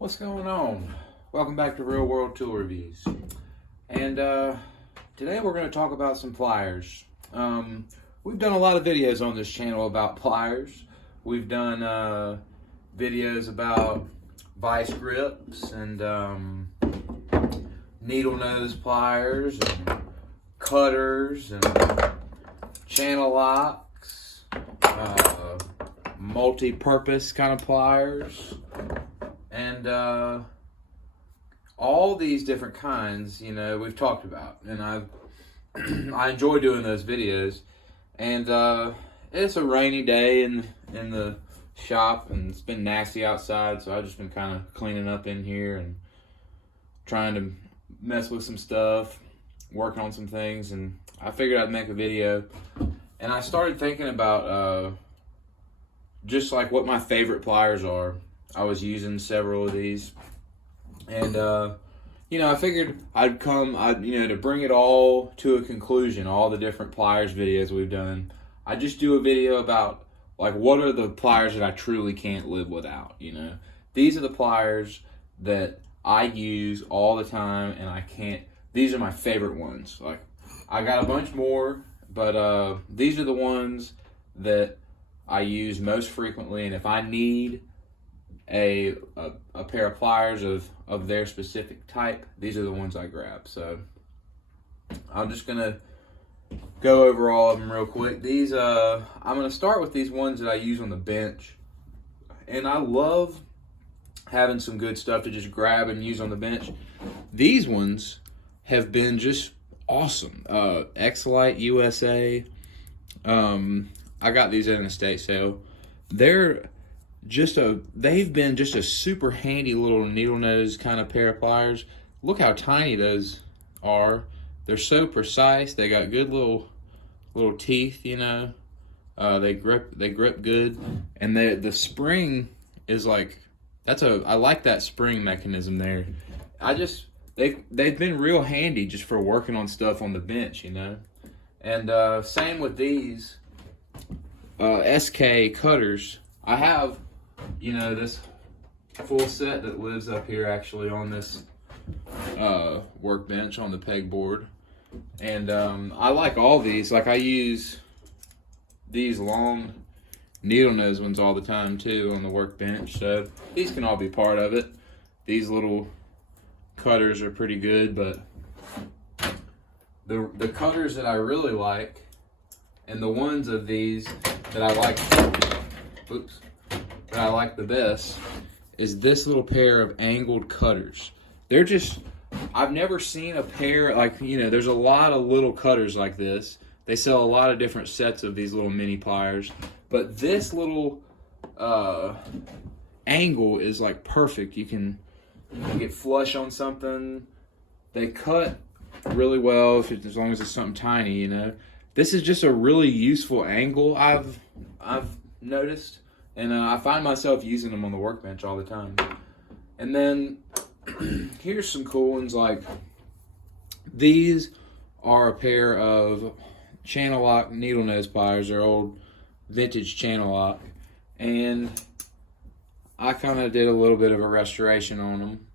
What's going on? Welcome back to Real World Tool Reviews. And today we're going to talk about some pliers. We've done a lot of videos on this channel about pliers. We've done videos about vise grips and needle nose pliers and cutters and channel locks, multi-purpose kind of pliers. And all these different kinds, we've talked about, and I enjoy doing those videos. And it's a rainy day in the shop, and it's been nasty outside, so I've just been kind of cleaning up in here and trying to mess with some stuff, working on some things, and I figured I'd make a video. And I started thinking about just like what my favorite pliers are. I was using several of these, and I figured to bring it all to a conclusion, all the different pliers videos we've done, I'd just do a video about like what are the pliers that I truly can't live without. These are the pliers that I use all the time, and these are my favorite ones. Like, I got a bunch more, but these are the ones that I use most frequently, and if I need a pair of pliers of their specific type, these are the ones I grab. So I'm just gonna go over all of them real quick. These I'm gonna start with these ones that I use on the bench, and I love having some good stuff to just grab and use on the bench. These ones have been just awesome. X-Lite USA. I got these at an estate sale. They've been just a super handy little needle nose kind of pair of pliers. Look how tiny those are. They're so precise. They got good little teeth, They grip good, and the spring is like, I like that spring mechanism there. They've been real handy just for working on stuff on the bench, And same with these SK cutters. I have this full set that lives up here actually on this workbench on the pegboard, and I like all these. Like, I use these long needle nose ones all the time too on the workbench, so these can all be part of it. These little cutters are pretty good, but the cutters that I really like, and the ones of these that I like that I like the best, is this little pair of angled cutters. I've never seen a pair like, there's a lot of little cutters like this. They sell a lot of different sets of these little mini pliers, but this little angle is like perfect. You can get flush on something. They cut really well as long as it's something tiny, This is just a really useful angle I've noticed. And I find myself using them on the workbench all the time. And then here's some cool ones. Like, these are a pair of channel lock needle nose pliers. They're old vintage channel lock. And I kind of did a little bit of a restoration on them.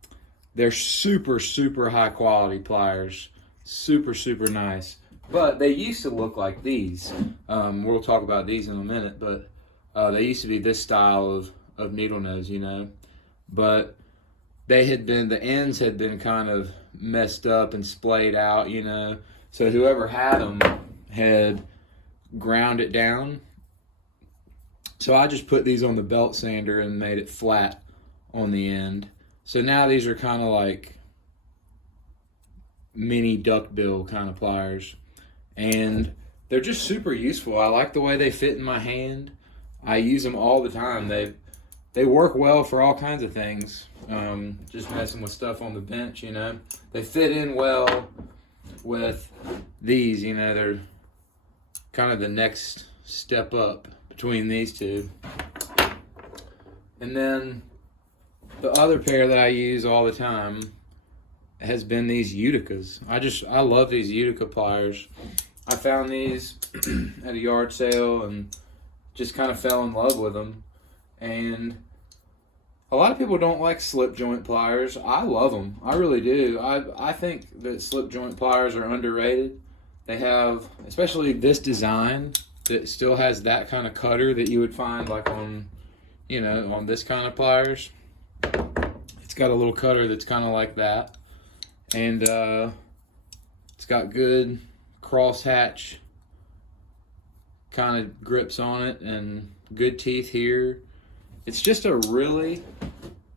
They're super, super high quality pliers. Super, super nice. But they used to look like these. We'll talk about these in a minute, but they used to be this style of needle nose, but the ends had been kind of messed up and splayed out, so whoever had them had ground it down. So I just put these on the belt sander and made it flat on the end. So now these are kind of like mini duckbill kind of pliers, and they're just super useful. I like the way they fit in my hand. I use them all the time. They work well for all kinds of things. Just messing with stuff on the bench, They fit in well with these, They're kind of the next step up between these two. And then the other pair that I use all the time has been these Uticas. I love these Utica pliers. I found these at a yard sale and just kind of fell in love with them. And A lot of people don't like slip joint pliers. I love them. I really do. I think that slip joint pliers are underrated. They have, especially this design that still has that kind of cutter that you would find like on, you know, on this kind of pliers. It's got a little cutter that's kind of like that. And it's got good crosshatch kind of grips on it and good teeth here. It's just a really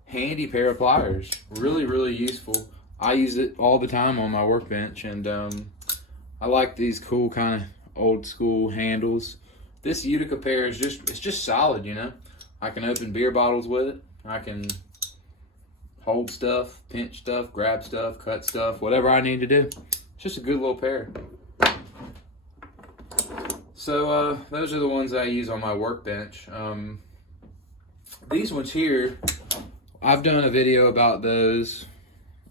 handy pair of pliers. Really, really useful. I use it all the time on my workbench, and I like these cool kind of old school handles. This Utica pair is just solid, you know. I can open beer bottles with it. I can hold stuff, pinch stuff, grab stuff, cut stuff, whatever I need to do. It's just a good little pair. So those are the ones I use on my workbench. These ones here, I've done a video about those,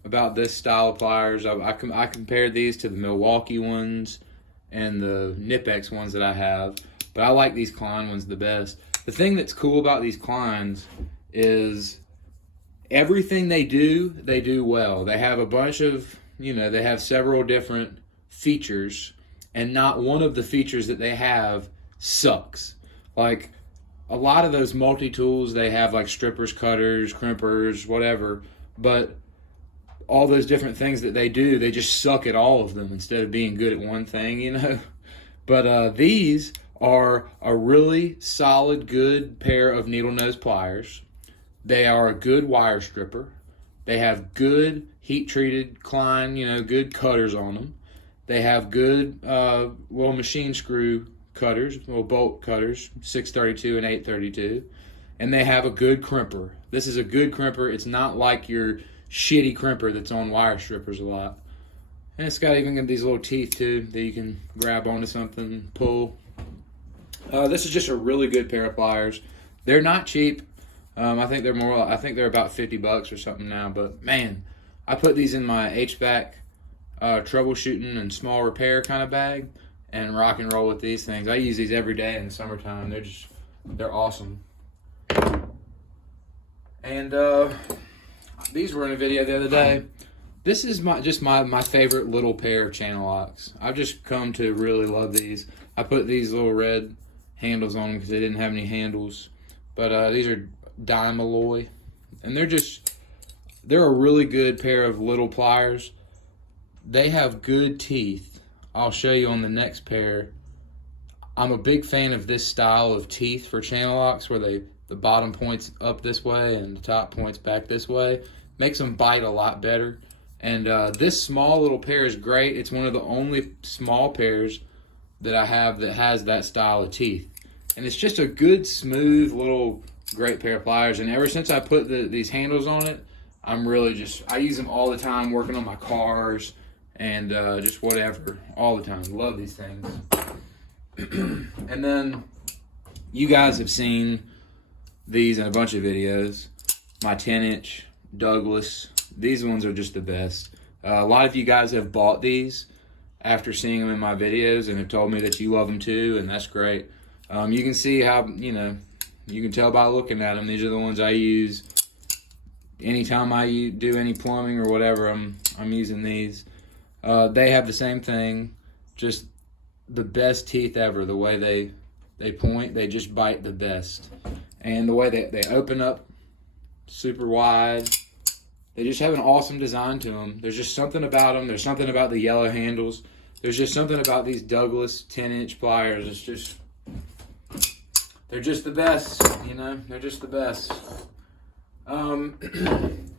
about this style of pliers. I compared these to the Milwaukee ones and the Nipex ones that I have, but I like these Klein ones the best. The thing that's cool about these Kleins is everything they do well. They have a bunch of, you know, they have several different features, and not one of the features that they have sucks. Like, a lot of those multi-tools, they have like strippers, cutters, crimpers, whatever, but all those different things that they do, they just suck at all of them instead of being good at one thing, you know? But these are a really solid, good pair of needle nose pliers. They are a good wire stripper. They have good heat-treated Klein, you know, good cutters on them. They have good little machine screw cutters, little bolt cutters, 632 and 832. And they have a good crimper. This is a good crimper. It's not like your shitty crimper that's on wire strippers a lot. And it's got even these little teeth too that you can grab onto something, pull. This is just a really good pair of pliers. They're not cheap. I think they're about $50 or something now. But man, I put these in my HVAC troubleshooting and small repair kind of bag and rock and roll with these things. I use these every day in the summertime. They're awesome. And these were in a video the other day. This is my favorite little pair of channel locks. I've just come to really love these. I put these little red handles on them because they didn't have any handles. But these are dime alloy. And they're a really good pair of little pliers. They have good teeth. I'll show you on the next pair. I'm a big fan of this style of teeth for channel locks where the bottom points up this way and the top points back this way. Makes them bite a lot better. And this small little pair is great. It's one of the only small pairs that I have that has that style of teeth. And it's just a good, smooth, little great pair of pliers. And ever since I put these handles on it, I use them all the time working on my cars and just whatever, all the time. Love these things. And then you guys have seen these in a bunch of videos. My 10-inch Douglas. These ones are just the best. A lot of you guys have bought these after seeing them in my videos and have told me that you love them too, and that's great. You can see how, you know, you can tell by looking at them. These are the ones I use anytime I do any plumbing or whatever. I'm using these. They have the same thing, just the best teeth ever. The way they point, they just bite the best. And the way they open up super wide, they just have an awesome design to them. There's just something about them. There's something about the yellow handles. There's just something about these Douglas 10-inch pliers. They're just the best, you know? They're just the best.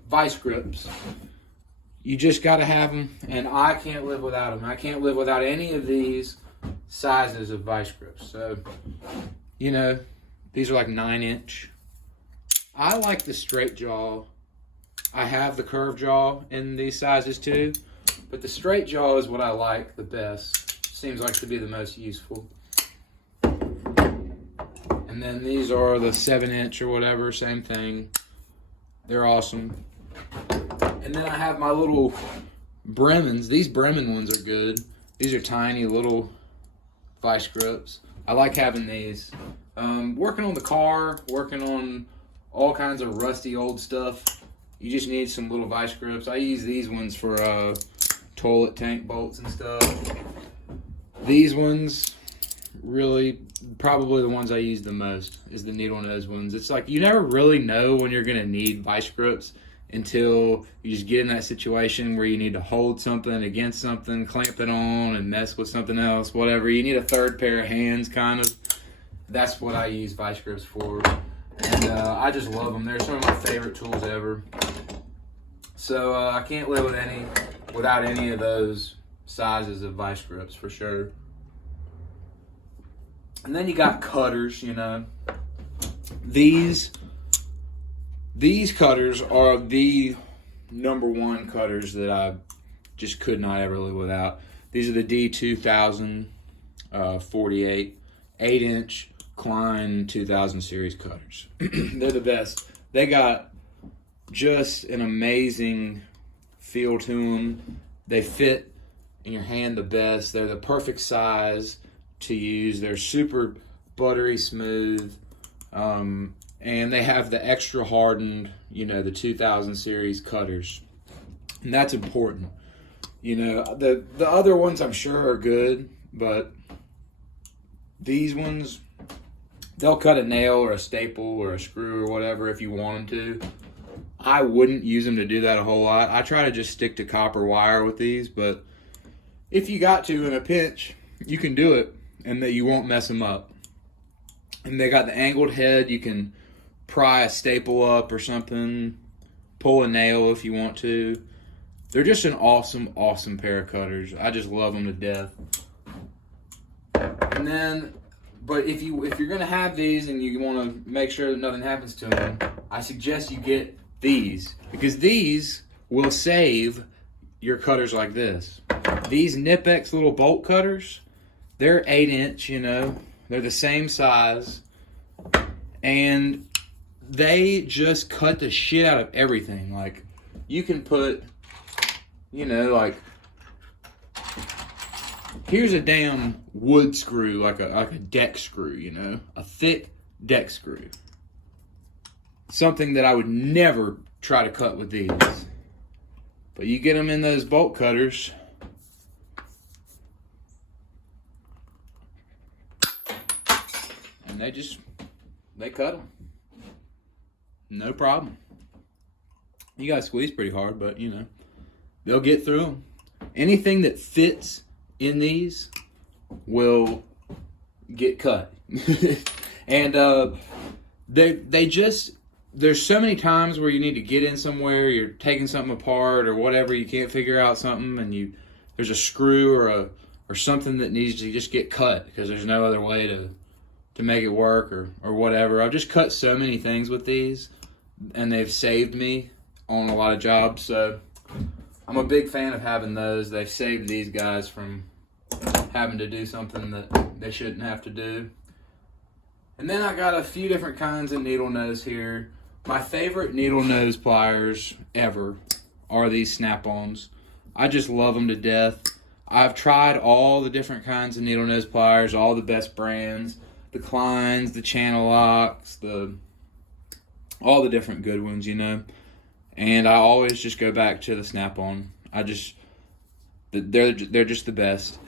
Vice grips. You just got to have them, and I can't live without them. I can't live without any of these sizes of vice grips. So, you know, these are like 9-inch. I like the straight jaw. I have the curved jaw in these sizes too, but the straight jaw is what I like the best. Seems like to be the most useful. And then these are the 7-inch or whatever, same thing. They're awesome. And then I have my little Bremens. These Bremen ones are good. These are tiny little vice grips. I like having these. Working on the car, working on all kinds of rusty old stuff, you just need some little vice grips. I use these ones for toilet tank bolts and stuff. These ones, really, probably the ones I use the most is the needle nose ones. It's like you never really know when you're gonna need vice grips until you just get in that situation where you need to hold something against something, clamp it on, and mess with something else, whatever. You need a third pair of hands, kind of. That's what I use vice grips for. And I just love them. They're some of my favorite tools ever. So I can't live without any of those sizes of vice grips for sure. And then you got cutters, you know. These cutters are the #1 cutters that I just could not ever live without. These are the D2000 48 8-inch Klein 2000 series cutters. They're the best. They got just an amazing feel to them. They fit in your hand the best. They're the perfect size to use. They're super buttery smooth. And they have the extra hardened, you know, the 2000 series cutters. And that's important. You know, the other ones I'm sure are good, but these ones, they'll cut a nail or a staple or a screw or whatever if you want them to. I wouldn't use them to do that a whole lot. I try to just stick to copper wire with these, but if you got to in a pinch, you can do it and that you won't mess them up. And they got the angled head. You can pry a staple up or something, pull a nail if you want to. They're just an awesome, awesome pair of cutters. I just love them to death. And then, but if you're gonna have these and you want to make sure that nothing happens to them, I suggest you get these, because these will save your cutters like this. These Nipex little bolt cutters, they're 8-inch, you know, they're the same size, and they just cut the shit out of everything. Like, you can put, you know, like, here's a damn wood screw, like a deck screw, you know, a thick deck screw. Something that I would never try to cut with these. But you get them in those bolt cutters, and they cut them. No problem. You gotta squeeze pretty hard, but you know, they'll get through them. Anything that fits in these will get cut. And there's so many times where you need to get in somewhere, you're taking something apart or whatever, you can't figure out something, and there's a screw or something that needs to just get cut because there's no other way to make it work or whatever. I've just cut so many things with these, and they've saved me on a lot of jobs. So I'm a big fan of having those. They've saved these guys from having to do something that they shouldn't have to do. And then I got a few different kinds of needle nose here. My favorite needle nose pliers ever are these snap-ons. I just love them to death. I've tried all the different kinds of needle nose pliers, all the best brands, the Kleins, the Channel Locks, all the different good ones, you know. And I always just go back to the snap-on. They're just the best.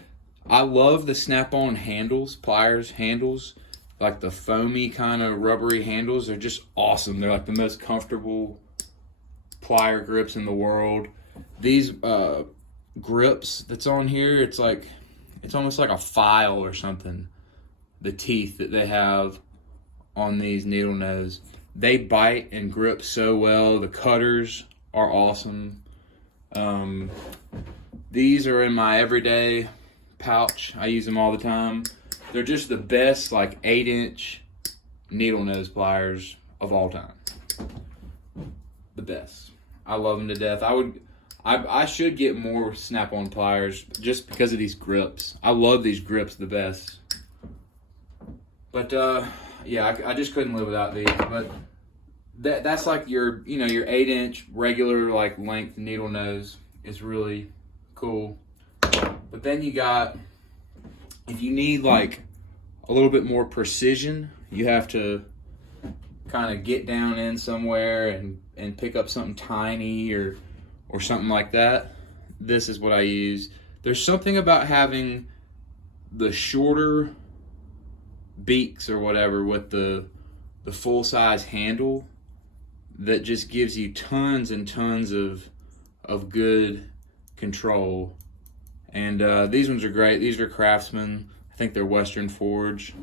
I love the snap-on handles, pliers handles, like the foamy kind of rubbery handles. They're just awesome. They're like the most comfortable plier grips in the world. These grips that's on here, it's almost like a file or something. The teeth that they have on these needle nose, they bite and grip so well. The cutters are awesome. These are in my everyday pouch. I use them all the time. They're just the best, like 8-inch needle nose pliers of all time. The best. I love them to death. I should get more snap-on pliers just because of these grips. I love these grips the best. But yeah, I just couldn't live without these. But that's like your 8-inch regular like length needle nose is really cool. But then you got, if you need like a little bit more precision, you have to kind of get down in somewhere and pick up something tiny or something like that, this is what I use. There's something about having the shorter beaks or whatever with the full size handle that just gives you tons and tons of good control. And these ones are great. These are Craftsman. I think they're Western Forge,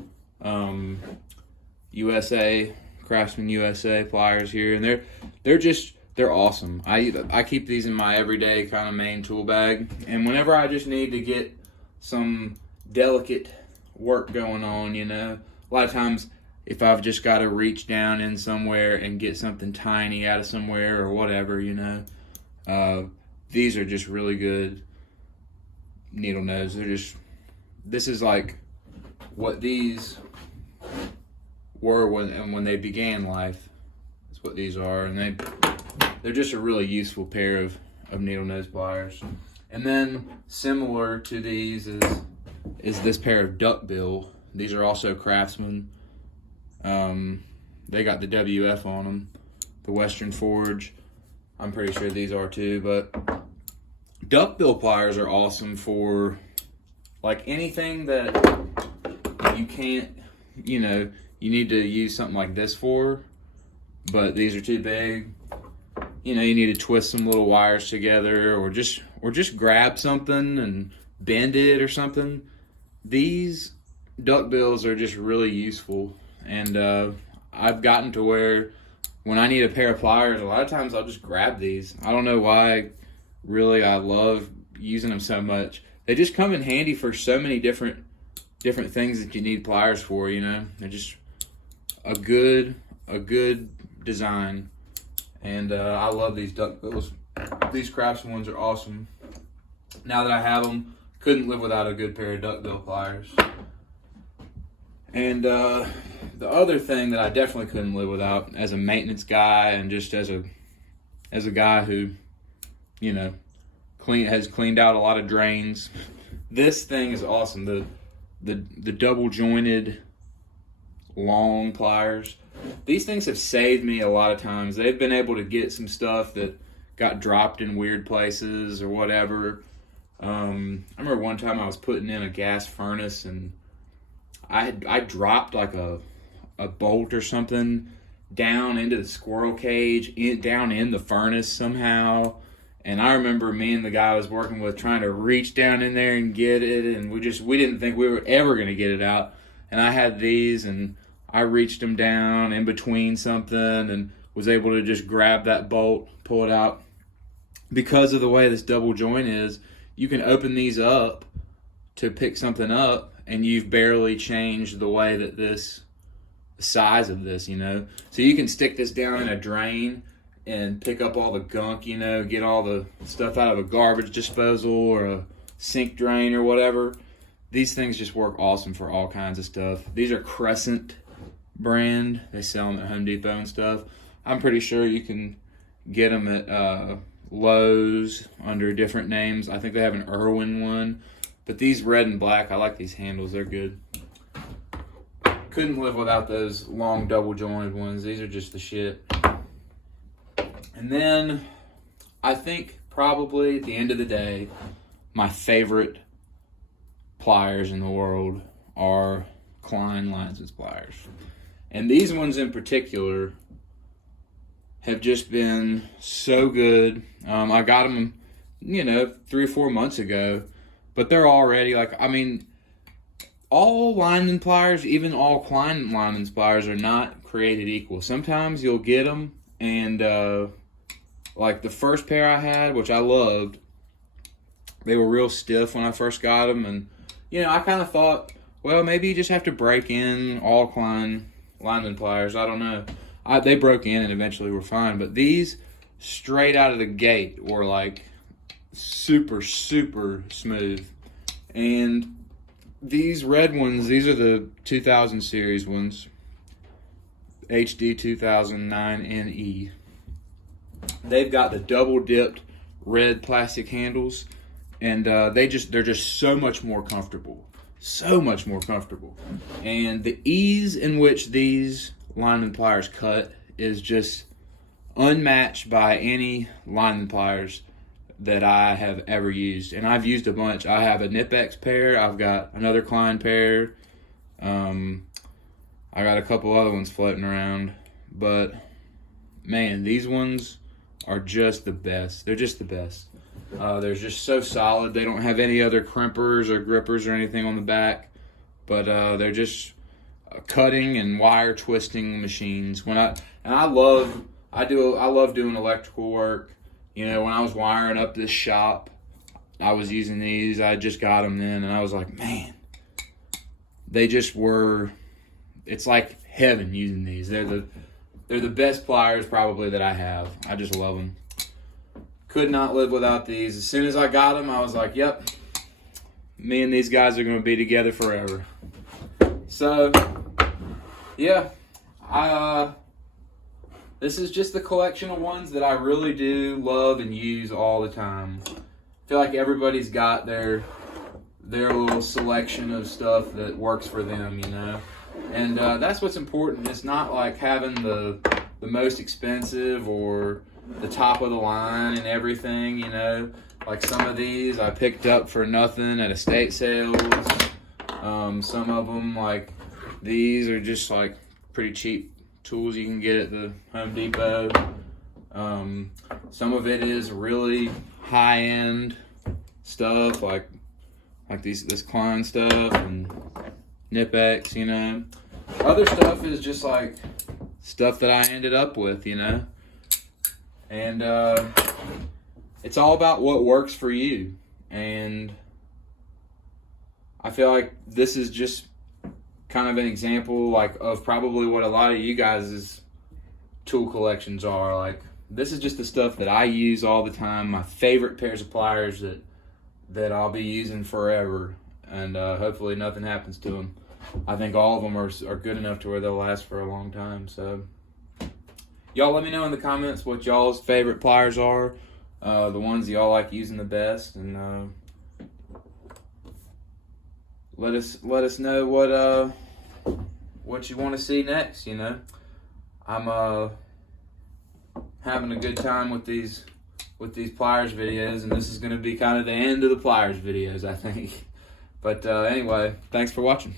USA, Craftsman USA pliers here, and they're awesome. I keep these in my everyday kind of main tool bag, and whenever I just need to get some delicate work going on, you know, a lot of times if I've just got to reach down in somewhere and get something tiny out of somewhere or whatever, you know, these are just really good needle nose. This is like what these were when they began life. That's what these are, and they're just a really useful pair of needle nose pliers. And then similar to these is this pair of duckbill. These are also Craftsman. They got the WF on them, the Western Forge. I'm pretty sure these are too, but duckbill pliers are awesome for like anything that you can't, you know, you need to use something like this for, but these are too big. You know, you need to twist some little wires together or just grab something and bend it or something. These duckbills are just really useful, and I've gotten to where when I need a pair of pliers, a lot of times I'll just grab these. I don't know why, really, I love using them so much. They just come in handy for so many different things that you need pliers for, you know. They're just a good design, and I love these duckbills. These Craftsman ones are awesome. Now that I have them, couldn't live without a good pair of duckbill pliers. And the other thing that I definitely couldn't live without as a maintenance guy and just as a guy who, you know, has cleaned out a lot of drains, this thing is awesome. The double jointed long pliers. These things have saved me a lot of times. They've been able to get some stuff that got dropped in weird places or whatever. I remember one time I was putting in a gas furnace and I dropped like a bolt or something down into the squirrel cage, down in the furnace somehow. And I remember me and the guy I was working with trying to reach down in there and get it, and we didn't think we were ever going to get it out. And I had these, and I reached them down in between something and was able to just grab that bolt, pull it out. Because of the way this double joint is, you can open these up to pick something up, and you've barely changed the way that the size of this, you know. So you can stick this down in a drain and pick up all the gunk, you know, get all the stuff out of a garbage disposal or a sink drain or whatever. These things just work awesome for all kinds of stuff. These are Crescent brand. They sell them at Home Depot and stuff. I'm pretty sure you can get them at Lowe's under different names. I think they have an Irwin one. But these red and black, I like these handles. They're good. Couldn't live without those long double jointed ones. These are just the shit. And then I think probably at the end of the day, my favorite pliers in the world are Klein linesman's pliers. And these ones in particular have just been so good. I got them, you know, 3 or 4 months ago, but they're already like, I mean, all lineman pliers, even all Klein lineman's pliers are not created equal. Sometimes you'll get them and like the first pair I had, which I loved, they were real stiff when I first got them. And, you know, I kind of thought, well, maybe you just have to break in all Klein lineman pliers. I don't know. They broke in and eventually were fine. But these, straight out of the gate, were like super, super smooth. And these red ones, these are the 2000 series ones. HD 2009NE. They've got the double dipped red plastic handles, and they're just so much more comfortable. So much more comfortable. And the ease in which these lineman pliers cut is just unmatched by any lineman pliers that I have ever used. And I've used a bunch. I have a Nipex pair. I've got another Klein pair. I got a couple other ones floating around. But, man, these ones are just the best. They're just the best. They're just so solid. They don't have any other crimpers or grippers or anything on the back. But they're just cutting and wire twisting machines. I love doing electrical work. You know, when I was wiring up this shop, I was using these. I just got them then, and I was like, man, they just were. It's like heaven using these. They're the best pliers probably that I have. I just love them. Could not live without these. As soon as I got them, I was like, yep, me and these guys are going to be together forever. So, yeah, this is just the collection of ones that I really do love and use all the time. I feel like everybody's got their little selection of stuff that works for them, you know. And that's what's important. It's not like having the most expensive or the top of the line and everything, you know. Like some of these I picked up for nothing at estate sales. Some of them, like these, are just like pretty cheap tools you can get at the Home Depot. Some of it is really high-end stuff, like this Klein stuff and Nipex, you know. Other stuff is just like stuff that I ended up with, you know. And it's all about what works for you. And I feel like this is just kind of an example of probably what a lot of you guys' tool collections are. Like, this is just the stuff that I use all the time. My favorite pairs of pliers that I'll be using forever. And hopefully nothing happens to them. I think all of them are good enough to where they'll last for a long time. So, y'all let me know in the comments what y'all's favorite pliers are. The ones y'all like using the best. And let us know what you want to see next, you know. I'm having a good time with these pliers videos, and this is going to be kind of the end of the pliers videos, I think. But anyway, thanks for watching.